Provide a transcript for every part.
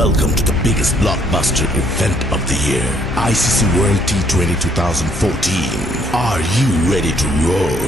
Welcome to the biggest blockbuster event of the year, ICC World T20 2014. Are you ready to roll?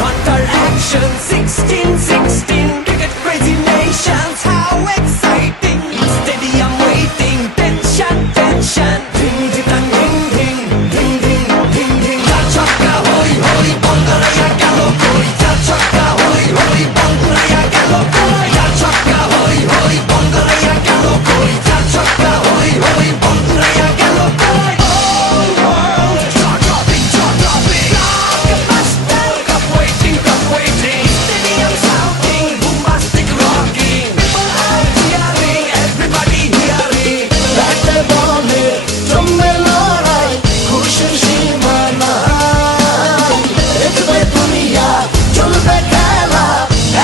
Qatar action 16-16, cricket crazy nations, how exciting! Stadium waiting, tension, tension. Ding ding dang, ding ding, ding ding, ding ding. Char chakka hoi hoi, ball karaya gelo koi. Char chakka hoi hoi, ball karaya gelo koi. Char chakka hoi hoi, ball karaya gelo koi. Char chakka hoi hoi, ball karaya gelo koi. All world jaw dropping, jaw dropping. Blockbuster, cup waiting, cup waiting. Stadium shouting, bombastic rocking. People are cheering, everybody hearing. ব্যাটে বলে জমবে লড়াই, খুশির সীমা নাই। দেখবে দুনিয়া, চলবে খেলা,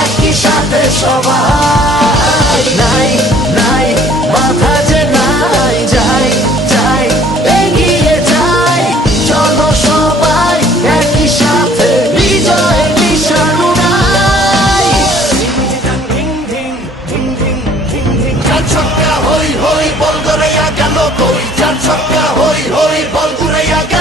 একই সাথে সবাই। নাই নাই মাথা যে নাই, যাই যাই এগিয়ে যাই। চলো সবাই একই সাথে, বিজয় নিশানো নাই। Ding ding, ding ding, ding ding. চার ছক্কা হই হই, বল গড়াইয়া গেল কই। চার ছক্কা হই হই, বল ঘুরাইয়া গেল